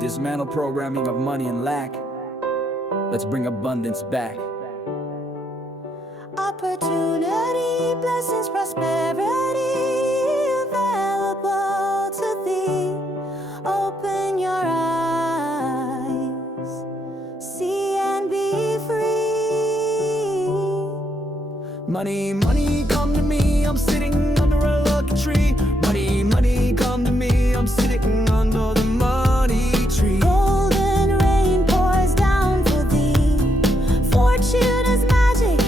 Dismantle programming of money and lack. Let's bring abundance back. Opportunity, blessings, prosperity available to thee. Open your eyes, see and be free. Money, money, come to me, I'm sitting under a lucky tree. Money, money, come to me, I'm sitting under the money tree. Golden rain pours down for thee. Fortune is magic,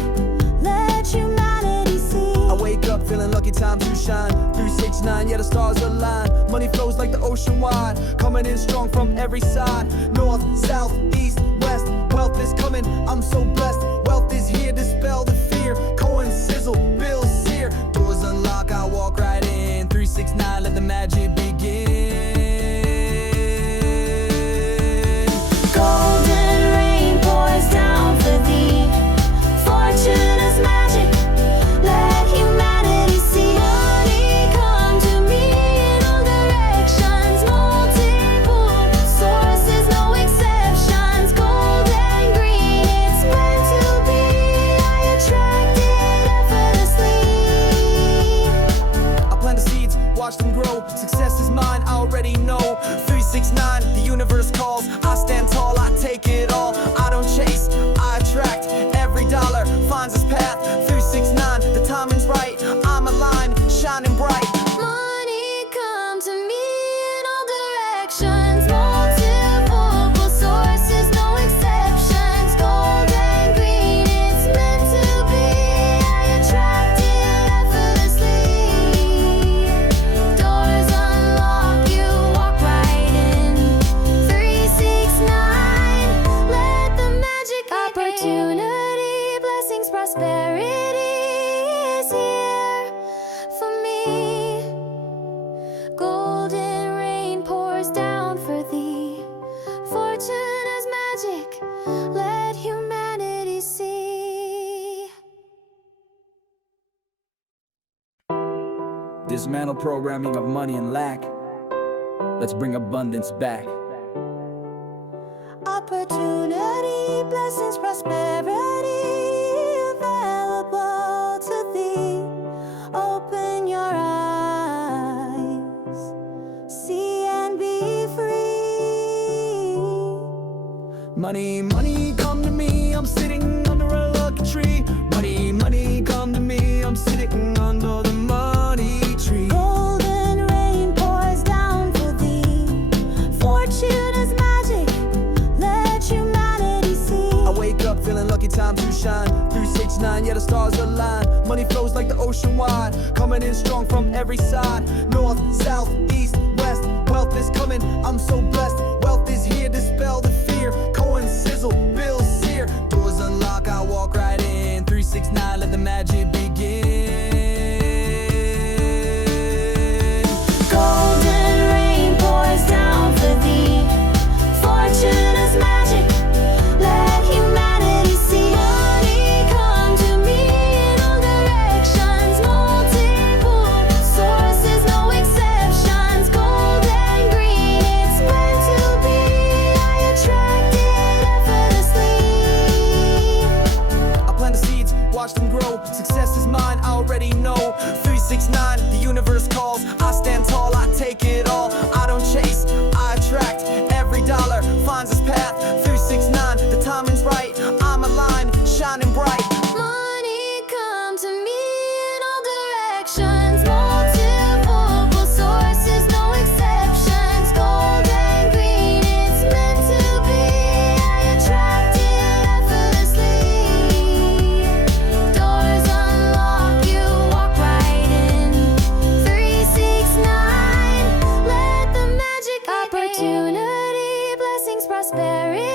let humanity see. I wake up feeling lucky, time to shine. 369, yeah, the stars align. Money flows like the ocean wide, coming in strong from every side. North, south, east, west, wealth is coming, I'm so blessed. Wealth is here, dispel the fear. Coin sizzle, bills sear. Doors unlock, I walk right in. 369, let the magic begin. Golden rain pours down for thee. Fortune is magic, let humanity see. Money come to me in all directions. Multiple sources, no exceptions. Gold and green, it's meant to be. I attract it effortlessly. I plant the seeds, watch them grow. Success is mine, I already know. 369, the universe calls. I stand tall, I take it all. I don't chase, I attract. Every dollar finds its path. 369, the timing's right. I'm aligned, shining bright. Money come to me in all directions. Multiple sources, no exceptions. Gold and green, it's meant to be. I attract it effortlessly. Doors unlock, you walk right in. 369, let the magic begin. Opportunity, blessings, prosperity is here for me. Golden rain pours down for thee. Fortune is magic, let humanity see. Dismantle programming of money and lack. Let's bring abundance back. Opportunity, blessings, prosperity available to thee. Open your eyes, see and be free. Money, money, come to me, I'm sitting under a lucky tree. Money, money, come to me, I'm sitting under the money tree. Golden rain pours down for thee. Fortune is magic, let humanity see. I wake up feeling lucky, time to shine. 369, yeah, the stars align. Money flows like the ocean wide, coming in strong from every side. North, south, east, west, wealth is coming, I'm so blessed. Wealth is here, dispel the fear. Coin sizzle, bills sear. Doors unlock, I walk right in. 369, let the magic begin. Golden rain pours down for thee. Fortune is magic, let humanity see. Money come to me in all directions. Multiple sources, no exceptions. Gold and green, it's meant to be. I attract it effortlessly. I plant the seeds, watch them grow. Success is mine, I already know. 369, the universe calls. I stand tall, I take it all. I don't chase, I attract. Every dollar finds its path. 369, the timing's right. I'm aligned, shining bright. Money come to me in all directions. Multiple sources, no exceptions. Gold and green, it's meant to be. I attract it effortlessly. Doors unlock, you walk right in. 369, let the magic begin. Opportunity, blessings, prosperity